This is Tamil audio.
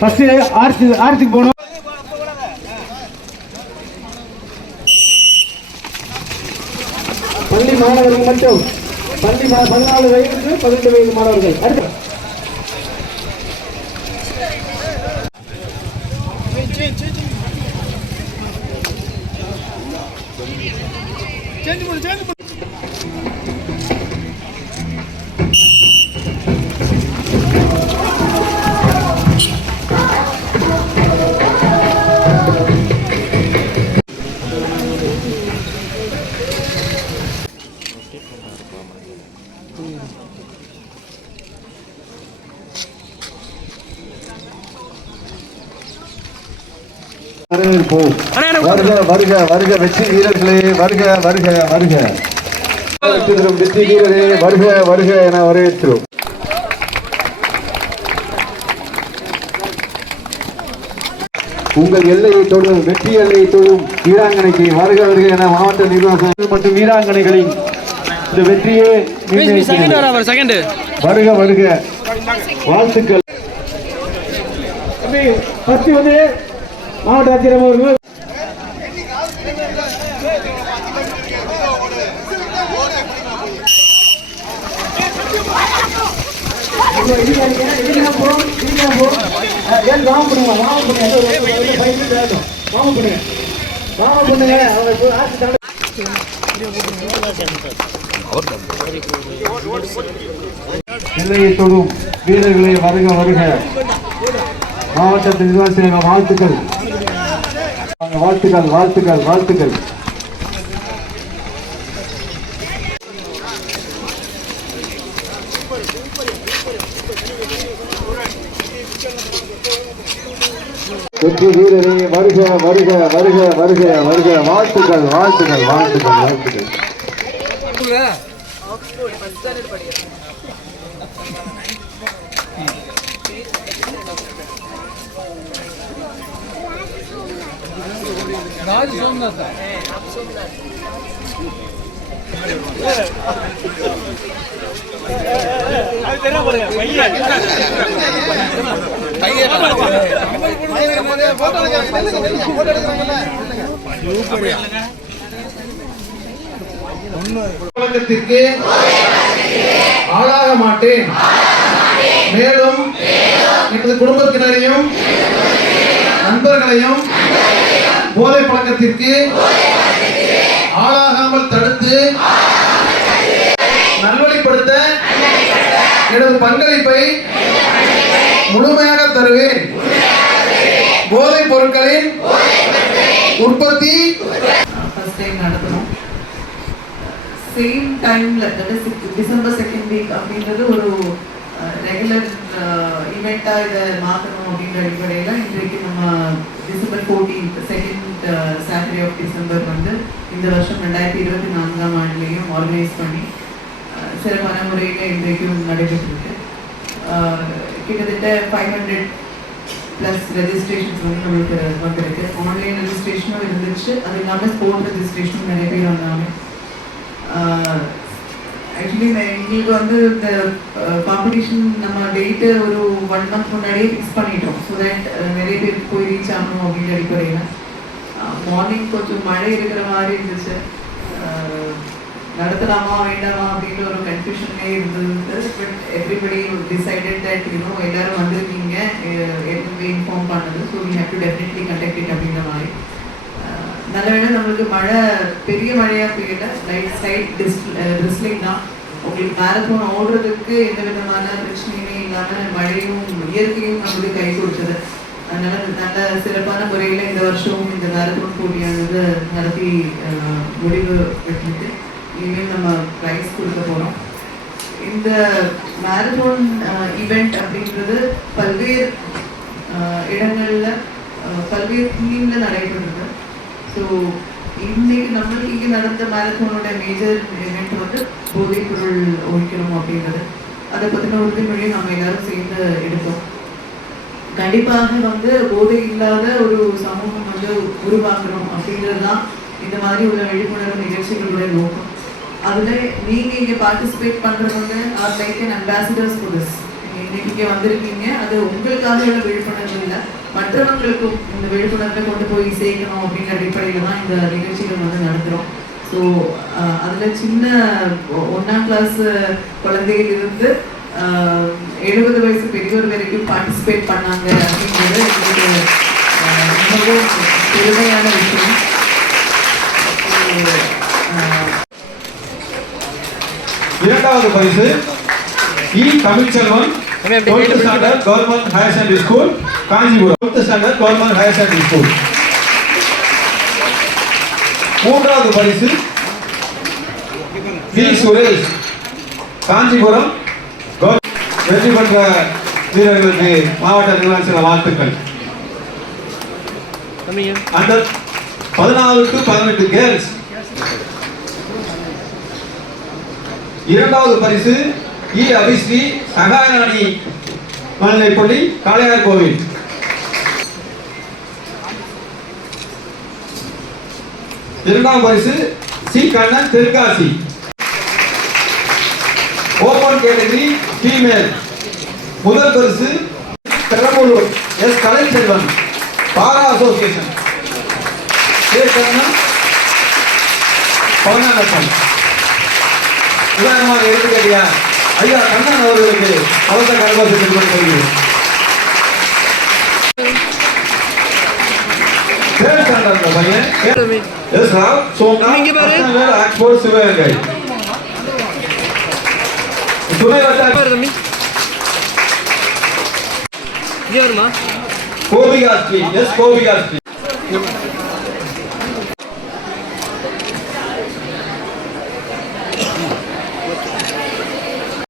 ஃபர்ஸ்ட் ஆர்த்துக்கு போகணும். பள்ளி மாணவர்கள் மட்டும் 14 வயதுக்கு 18 வயது மாணவர்கள். அடுத்து வருக வருக வருக வெற்றி வீரர்களே, வருக வருக வருக வெற்றி வீரரே, வருக வருக என வரவேற்கிறோம். உங்கள் எல்லையை தொடும், வெற்றி எல்லையை தொடும் வீராங்கனைக்கு வருக வருக என மாவட்ட நிர்வாகம் மற்றும் வீராங்கனைகளின் இந்த வெற்றியே வருக வருக வாழ்த்துக்கள். மாவட்ட ஆட்சியர் அவர்கள் எல்லையை தொடும் வீரர்களே, வருக வருக. மாவட்ட நிர்வாக வாழ்த்துக்கள் வாழ்த்துக்கள் வாழ்த்துக்கள் வாழ்த்துக்கள். வெற்றி வீரரே, வருக வருக வருக வருக வருக வாழ்த்துக்கள் வாழ்த்துக்கள் வாழ்த்துக்கள் வாழ்த்துக்கள். உலகத்திற்கு ஆளாக மாட்டேன். மேலும் எனது குடும்பத்தினரையும் நண்பர்களையும் போதை பழக்கத்திற்கு ஆளாகாமல் தடுத்து நல்வழிப்படுத்த எனது பங்களிப்பை முழுமையாக தருவேன். போதைப் பொருட்களின் உற்பத்தி நடத்தணும். சேம் டைம்ல டிசம்பர் 2nd வீக் அப்படின்றது ஒரு ரெகுலர் ஈவெண்டா இதை மாற்றணும் அப்படின்ற அடிப்படையில் இன்றைக்கு நம்ம December 14th second Saturday of December வந்து இந்த வருஷம் 2024ஆம் ஆண்டுலேயும் ஆர்கனைஸ் பண்ணி சிறப்பான முறையில் இன்றைக்கும் நடைபெற்றிருக்கு. கிட்டத்தட்ட 500+ ரெஜிஸ்ட்ரேஷன்ஸ் வந்து நம்மளுக்கு வந்திருக்கு. ஆன்லைன் ரெஜிஸ்ட்ரேஷனும் இருந்துச்சு, அது இல்லாமல் ஸ்போர்ட் ரெஜிஸ்ட்ரேஷனும் நிறைய பேர் வந்தாங்க. ஆக்சுவலி எங்களுக்கு வந்து இந்த காம்படிஷன் நம்ம டேட்டு ஒரு 1 month முன்னாடியே ஃபிக்ஸ் பண்ணிட்டோம். ஸோ தட் நிறைய பேருக்கு போய் ரீச் ஆகணும் அப்படின்ற அடிப்படையில் மார்னிங் கொஞ்சம் மழை இருக்கிற மாதிரி இருந்துச்சு. நடத்தலாமா வேண்டாமா அப்படின்ற ஒரு கன்ஃபியூஷனே இருந்தது. பட் எவ்ரிபடி டிசைடட் தட் எல்லாரும் வந்திருக்கீங்க, எல்லாமே இன்ஃபார்ம் பண்ணது. So we have to definitely conduct it அப்படின்ற மாதிரி. நல்ல வேலை நம்மளுக்கு மழை பெரிய மழையாக பெய்யல, லைட் சைட் ட்ரிஸ்லிங் தான். உங்களுக்கு மேரத்தான் ஓடுறதுக்கு எந்த விதமான பிரச்சனையுமே இல்லாமல் மழையும் இயற்கையும் நம்மளுக்கு கை கொடுத்தது. அதனால நல்ல சிறப்பான முறையில் இந்த வருஷம் இந்த மேரத்தான் போட்டியானது நடத்தி முடிவு பெற்றது. இனிமேல் நம்ம ப்ரைஸ் கொடுக்க போகிறோம். இந்த மேரத்தான் ஈவெண்ட் அப்படின்றது பல்வேறு இடங்களில் பல்வேறு தீமில் நடைபெறுது. ஸோ இன்னைக்கு நம்மளுக்கு இங்கே நடந்த மேரத்தானோட மேஜர் இவெண்ட் வந்து போதைப் பொருள் ஒழிக்கணும் அப்படின்றது. அதை பற்றின உறுதிமொழியை நம்ம எல்லாரும் சேர்ந்து எடுத்தோம். கண்டிப்பாக வந்து போதை இல்லாத ஒரு சமூகம் வந்து உருவாக்கணும் அப்படின்றது தான் இந்த மாதிரி உள்ள விழிப்புணர்வு நிகழ்ச்சிகளுடைய நோக்கம். அதில் நீங்கள் இங்கே பார்ட்டிசிபேட் பண்ணுறவங்க are like an ambassadors for this. இன்னைக்கு இங்கே வந்திருக்கீங்க. அது உங்களுக்காக உள்ள விழிப்புணர்வு இல்லை, மற்றவங்களுக்கும் இந்த விழிப்புணர்வை கொண்டு போய் சேர்க்கணும் அப்படிங்கிற அடிப்படையில் தான் இந்த நிகழ்ச்சிகள் வந்து நடத்துகிறோம். ஸோ அதில் சின்ன 1ஆம் கிளாஸ் குழந்தையிலிருந்து 70 வயசு பெரியவர் வரைக்கும் பார்ட்டிசிபேட் பண்ணாங்க அப்படிங்கிறது எங்களுக்கு மிகவும் பெருமையான விஷயம். இரண்டாவது பரிசு இ Tamilselvan, 12th standard government higher secondary school Kanchipuram. 12th standard government higher secondary school. மூன்றாவது பரிசு வி சுரேஷ், காஞ்சிபுரம். வெற்றி பெற்ற வீரர்களுக்கு மாவட்ட நிர்வாக சில வாழ்த்துக்கள். அந்த 14 to 18 கேர்ள்ஸ். இரண்டாவது பரிசு இ அபிஸ்ரீ, சகாயராணி மேல்நிலைப்பள்ளி, காளையார் கோவில். இரண்டாம் பரிசு சி கண்ணன், தெற்காசி. Open category female. முதல் பரிசு Perambalur S Kalaiselvan, para association. உதாரணமாக எடுத்து கேட்டியா ஐயா கண்ணன் அவர்களுக்கு அவசர கரகோஷத்தை சொல்கிறேன். பையன் எஸ் ராவ், சோம்நாத், ஆக்ஸ்போர்ட், சிவகங்கை. துணை வட்டாட்சி கோபிகாஸ்ரீ, எஸ் கோபிகாஸ்ரீ.